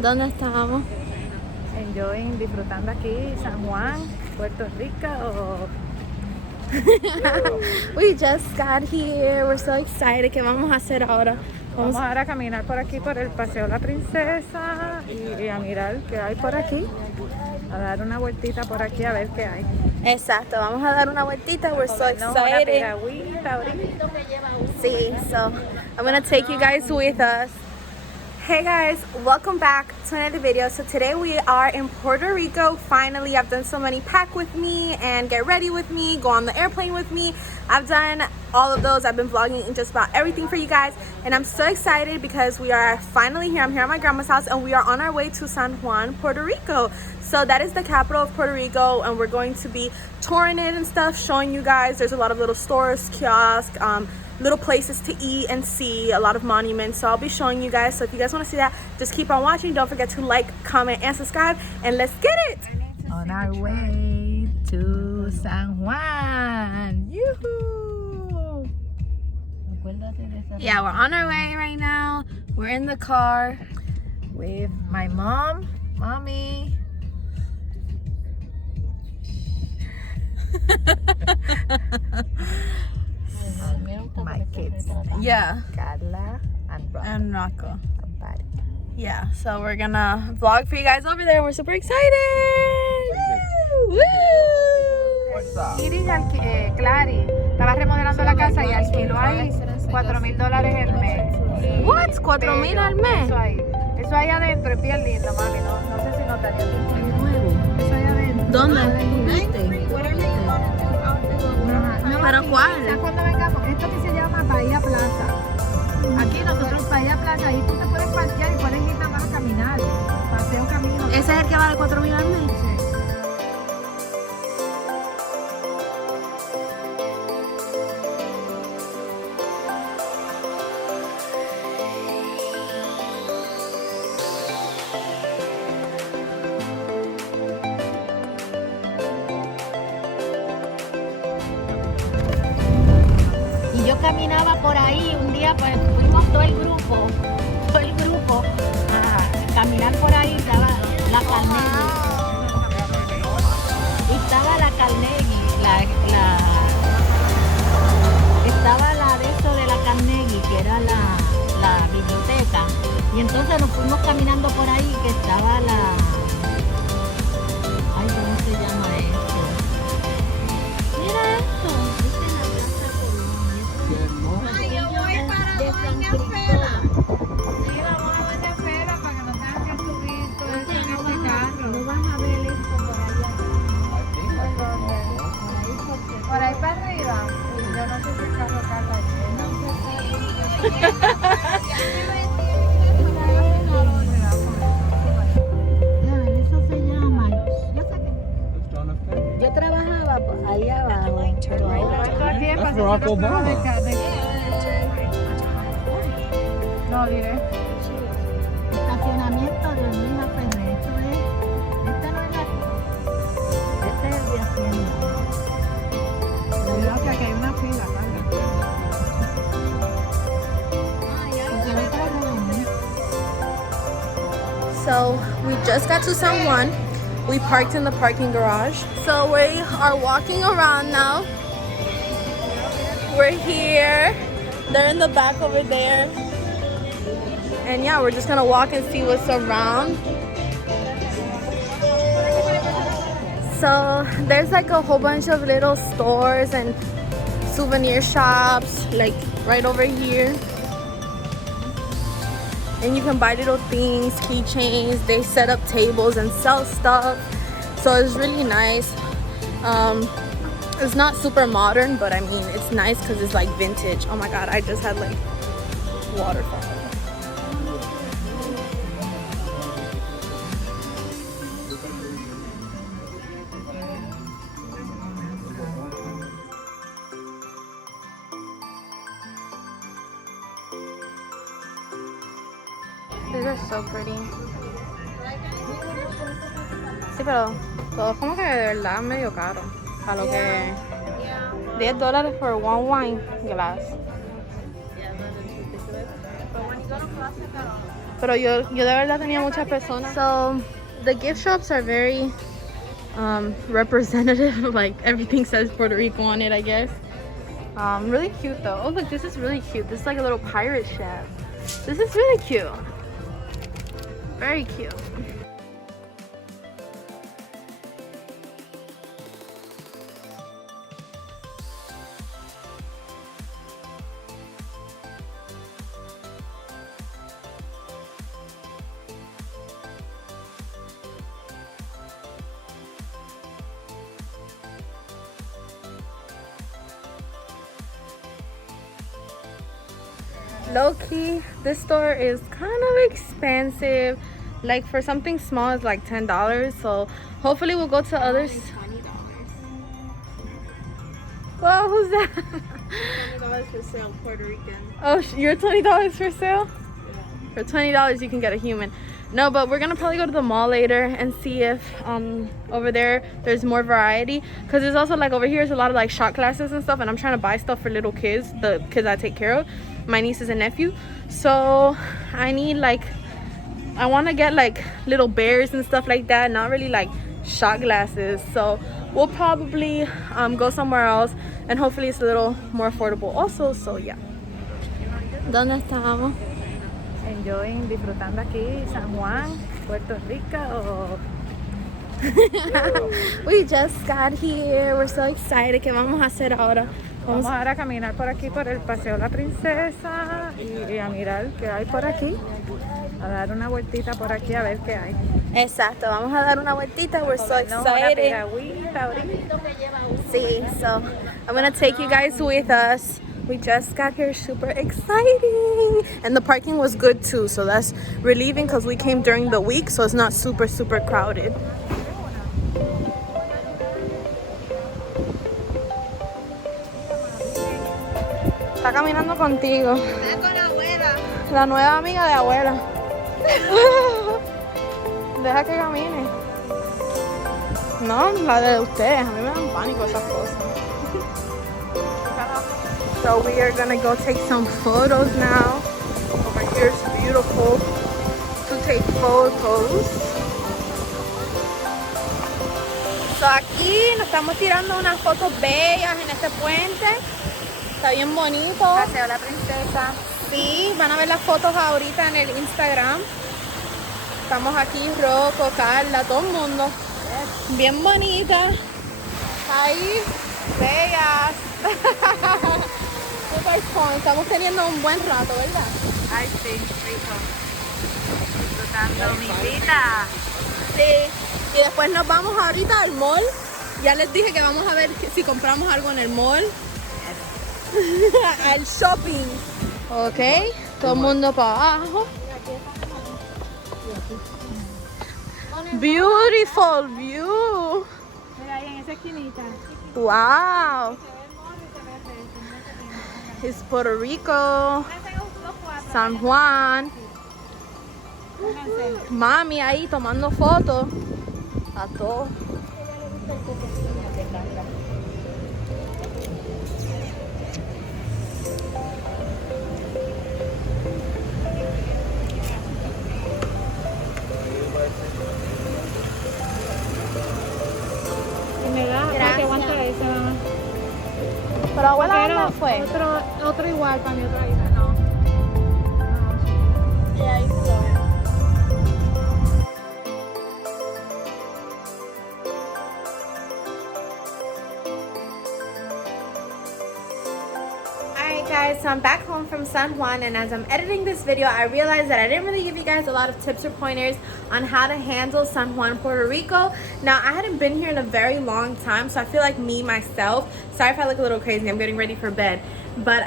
¿Dónde estamos? Enjoying, disfrutando aquí San Juan, Puerto Rico. We just got here. We're so excited. ¿Qué vamos a hacer ahora? Vamos ahora a caminar por aquí por el Paseo La Princesa y a mirar qué hay por aquí. A dar una vueltita por aquí a ver qué hay. Exacto, vamos a dar una vueltita. We're so excited. Sí, so I'm gonna take you guys with us. Hey guys, welcome back to another video. So today we are in Puerto Rico. Finally, I've done so many pack with me and get ready with me, go on the airplane with me. I've done all of those. I've been vlogging just about everything for you guys, and I'm so excited because we are finally here. I'm here at my grandma's house and we are on our way to San Juan, Puerto Rico. So that is the capital of Puerto Rico, and we're going to be touring it and stuff, showing you guys. There's a lot of little stores, kiosks, little places to eat and see, a lot of monuments. So I'll be showing you guys. So if you guys want to see that, just keep on watching. Don't forget to like, comment, and subscribe, and let's get it. On our way to San Juan. Yoo-hoo! Yeah, we're on our way right now. We're in the car With my mommy. My kids. Yeah, Carla and Rocco. Patty. Yeah, so we're gonna vlog for you guys over there. We're super excited. Woo! Iris, Clary, estaba remodelando la casa y alquiló ahí $4,000 el mes. What? $4,000 al mes? Eso ahí adentro es bien lindo, mami. No sé si notaría. Eso ahí adentro. ¿Dónde? ¿Pero cuál? ¿Sabes cuando vengamos? Esto que se llama Bahía Plaza. Aquí nosotros Bahía Plaza, ahí tú te puedes parquear y puedes ir nada más a caminar. Paseo camino. ¿Ese es el que vale $4,000 al mes? Yo caminaba por ahí un día, pues fuimos todo el grupo a caminar por ahí. Estaba la Carnegie, estaba la de eso de la Carnegie, que era la biblioteca, y entonces nos fuimos caminando por ahí, que estaba ay, ¿cómo se llama esto? Mira esto. Yo voy para Doña Fela. Sí, vamos a Doña Fela para que no tengan que subir todo eso en este carro. No vas a ver esto por allá. Por ahí para arriba. Yo no sé si el carro carga ahí. Eso se llama. Yo trabajaba ahí abajo. Pero ahora No, diré. estacionamiento de Luisa Ferrer. Este no es este es el de Hacienda. Cuidado que aquí hay una fila, So we just got to San Juan. We parked in the parking garage. So we are walking around now. We're here. They're in the back over there. And yeah, we're just gonna walk and see what's around. So there's like a whole bunch of little stores and souvenir shops like right over here. And you can buy little things, keychains. They set up tables and sell stuff. So it's really nice. It's not super modern, but I mean, it's nice because it's like vintage. Oh my God, I just had like waterfall. These are so pretty. Sí, pero todo como que de verdad medio caro. A lo que $10 for one wine glass. Pero yo de verdad tenía muchas personas. So the gift shops are very representative. Like everything says Puerto Rico on it, I guess. Really cute though. Oh look, this is really cute. This is like a little pirate ship. This is really cute. Very cute. Low-key, this store is kind of expensive. Like for something small it's like $10, so hopefully we'll go to others. $20. Whoa, who's that? $20 for sale, Puerto Rican. Oh, you're $20 for sale? Yeah. For $20 you can get a human. No, but we're gonna probably go to the mall later and see if over there's more variety, because there's also like over here is a lot of like shot classes and stuff, and I'm trying to buy stuff for little kids, the kids I take care of, my nieces and nephew. So I need like, I want to get like little bears and stuff like that, not really like shot glasses. So we'll probably go somewhere else, and hopefully it's a little more affordable also. So yeah. ¿Dónde estamos? Enjoying, disfrutando aquí San Juan, Puerto Rico. We just got here. We're so excited. ¿Qué vamos a hacer ahora? Vamos ahora a caminar por aquí por el Paseo La Princesa y a mirar qué hay por aquí. A dar una vueltita por aquí a ver qué hay. Exacto, vamos a dar una vueltita. We're so excited. Sí, so I'm gonna take you guys with us. We just got here, super exciting, and the parking was good too, so that's relieving because we came during the week, so it's not super crowded. Está caminando contigo. Está con la abuela. La nueva amiga de abuela. Deja que camine. No, la de ustedes. A mí me dan pánico esas cosas. So we are gonna go take some photos now. Over here is beautiful to take photos. So aquí nos estamos tirando unas fotos bellas en este puente. Está bien bonito. Paseo La Princesa. Sí, van a ver las fotos ahorita en el Instagram. Estamos aquí, Rocco, Carla, todo el mundo. Bien bonita. Ahí, bellas. Super fun. Estamos teniendo un buen rato, ¿verdad? Ay, sí, rico. Disfrutando mi vida. Sí. Y después nos vamos ahorita al mall. Ya les dije que vamos a ver si compramos algo en el mall. Al shopping. Ok, todo el mundo para abajo. Beautiful view. Mira ahí en esa esquinita. Wow. It's Puerto Rico, San Juan. Mami ahí tomando fotos a todos. Gracias. ¿Cuánto es? Pero abuela, ¿dónde fue? Otro igual para mi otra hija, no. Y ahí se lo veo. Alright guys, so I'm back home from San Juan, and as I'm editing this video, I realized that I didn't really give you guys a lot of tips or pointers on how to handle San Juan, Puerto Rico. Now, I hadn't been here in a very long time, so I feel like myself, sorry if I look a little crazy, I'm getting ready for bed. But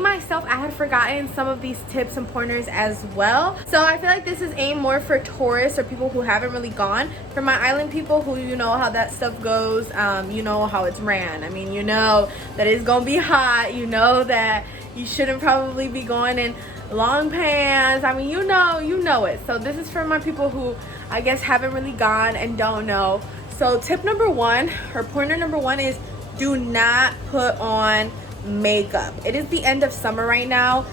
myself, I had forgotten some of these tips and pointers as well. So I feel like this is aimed more for tourists or people who haven't really gone. For my island people who, you know how that stuff goes, you know how it's ran. I mean, you know that it's gonna be hot. You know that you shouldn't probably be going in long pants. I mean, you know it. So this is for my people who, I guess, haven't really gone and don't know. So tip number one, or pointer number one, is do not put on makeup. It is the end of summer right now.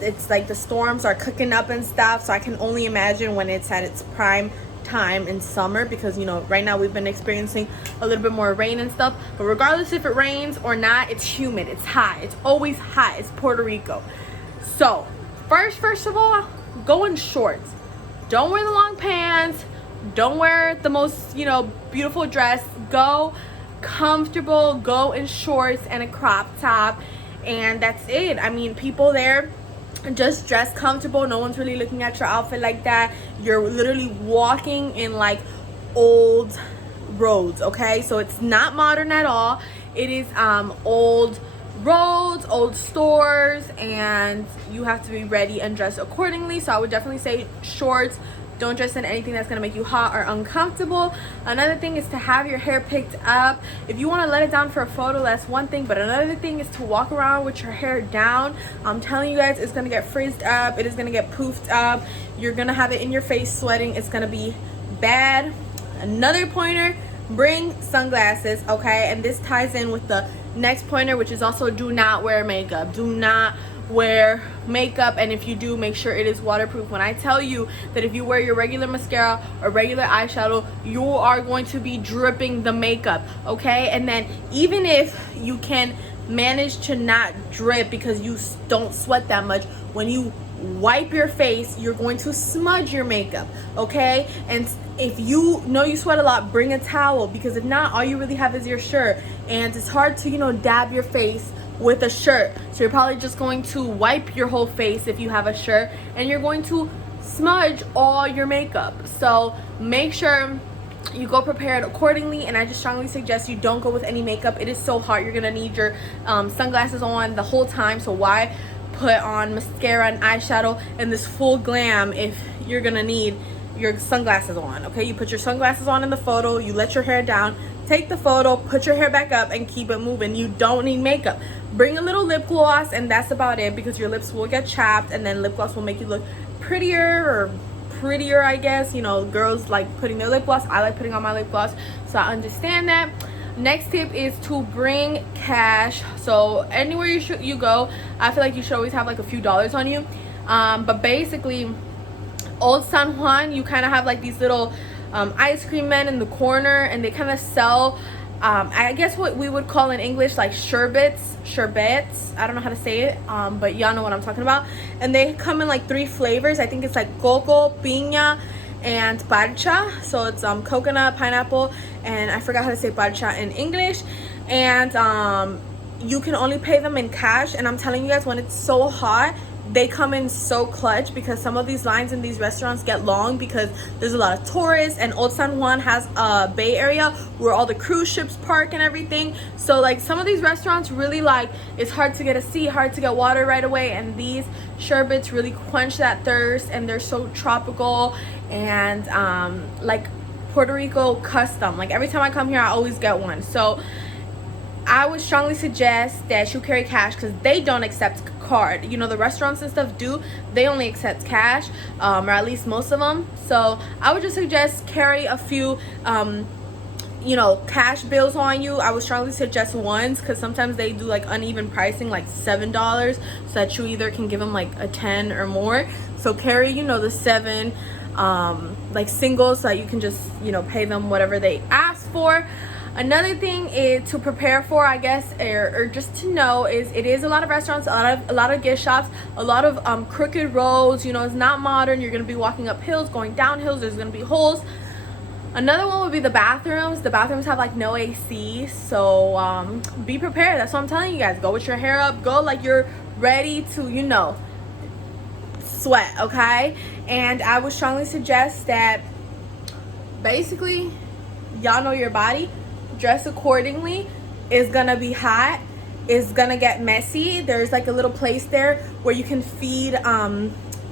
It's like the storms are cooking up and stuff, so I can only imagine when it's at its prime time in summer, because you know right now we've been experiencing a little bit more rain and stuff. But regardless if it rains or not, it's humid, it's hot, it's always hot. It's Puerto Rico. So first of all, go in shorts. Don't wear the long pants, don't wear the most, you know, beautiful dress. Go comfortable, go in shorts and a crop top, and that's it. I mean, people there just dress comfortable. No one's really looking at your outfit like that. You're literally walking in like old roads, okay? So it's not modern at all. It is old roads, old stores, and you have to be ready and dress accordingly. So I would definitely say shorts. Don't dress in anything that's gonna make you hot or uncomfortable. Another thing is to have your hair picked up. If you want to let it down for a photo, that's one thing, but another thing is to walk around with your hair down. I'm telling you guys, it's gonna get frizzed up, it is gonna get poofed up, you're gonna have it in your face sweating, it's gonna be bad. Another pointer, bring sunglasses, okay? And this ties in with the next pointer, which is also do not wear makeup. Do not wear makeup, and if you do, make sure it is waterproof. When I tell you that if you wear your regular mascara or regular eyeshadow, you are going to be dripping the makeup, okay? And then even if you can manage to not drip because you don't sweat that much, when you wipe your face, you're going to smudge your makeup, okay? And if you know you sweat a lot, bring a towel, because if not, all you really have is your shirt, and it's hard to, you know, dab your face with a shirt. So you're probably just going to wipe your whole face if you have a shirt, and you're going to smudge all your makeup. So make sure you go prepared accordingly, and I just strongly suggest you don't go with any makeup. It is so hot. You're gonna need your sunglasses on the whole time, so why put on mascara and eyeshadow and this full glam if you're gonna need your sunglasses on? Okay, you put your sunglasses on in the photo, you let your hair down, take the photo, put your hair back up, and keep it moving. You don't need makeup. Bring a little lip gloss, and that's about it, because your lips will get chapped, and then lip gloss will make you look prettier I guess. You know, girls like putting their lip gloss. I like putting on my lip gloss, so I understand that. Next tip is to bring cash. So anywhere you go, I feel like you should always have like a few dollars on you. But basically, Old San Juan, you kind of have like these little ice cream men in the corner, and they kind of sell I guess what we would call in English like sherbets. I don't know how to say it, but y'all know what I'm talking about. And they come in like 3 flavors. I think it's like coco, piña, and parcha. So it's coconut, pineapple, and I forgot how to say parcha in English. And you can only pay them in cash, and I'm telling you guys, when it's so hot, they come in so clutch, because some of these lines in these restaurants get long because there's a lot of tourists, and Old San Juan has a bay area where all the cruise ships park and everything. So like some of these restaurants really, like, it's hard to get a seat, hard to get water right away, and these sherbets really quench that thirst, and they're so tropical and like Puerto Rico custom. Like every time I come here, I always get one. So I would strongly suggest that you carry cash, because they don't accept card. You know, the restaurants and stuff do. They only accept cash, or at least most of them. So I would just suggest carry a few you know, cash bills on you. I would strongly suggest ones, because sometimes they do like uneven pricing, like $7, so that you either can give them like a 10 or more. So carry, you know, the 7 like singles, so that you can just, you know, pay them whatever they ask for. Another thing is to prepare for, I guess, or just to know, is it is a lot of restaurants, a lot of gift shops, a lot of crooked roads. You know, it's not modern. You're going to be walking up hills, going down hills. There's going to be holes. Another one would be the bathrooms. The bathrooms have like no AC, so be prepared. That's what I'm telling you guys. Go with your hair up. Go like you're ready to, you know, sweat, okay? And I would strongly suggest that basically, y'all know your body. Dress accordingly. It's gonna be hot, it's gonna get messy. There's like a little place there where you can feed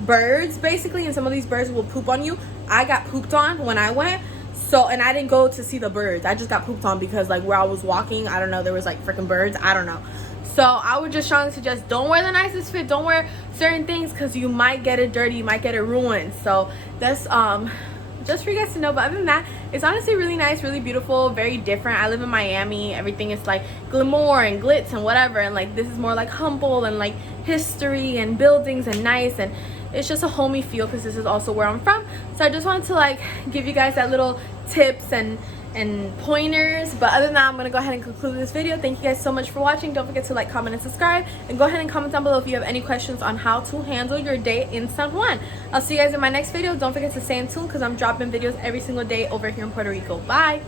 birds basically, and some of these birds will poop on you. I got pooped on when I went, so, and I didn't go to see the birds, I just got pooped on because like where I was walking, I don't know, there was like freaking birds, I don't know. So I would just strongly suggest, don't wear the nicest fit, don't wear certain things, because you might get it dirty, you might get it ruined. So that's just for you guys to know. But other than that, it's honestly really nice, really beautiful, very different. I live in Miami. Everything is like glamour and glitz and whatever, and like this is more like humble and like history and buildings and nice, and it's just a homey feel because this is also where I'm from. So I just wanted to like give you guys that little tips and pointers. But other than that, I'm gonna go ahead and conclude this video. Thank you guys so much for watching. Don't forget to like, comment, and subscribe, and go ahead and comment down below if you have any questions on how to handle your day in San Juan. I'll see you guys in my next video. Don't forget to stay in tune because I'm dropping videos every single day over here in Puerto Rico. Bye.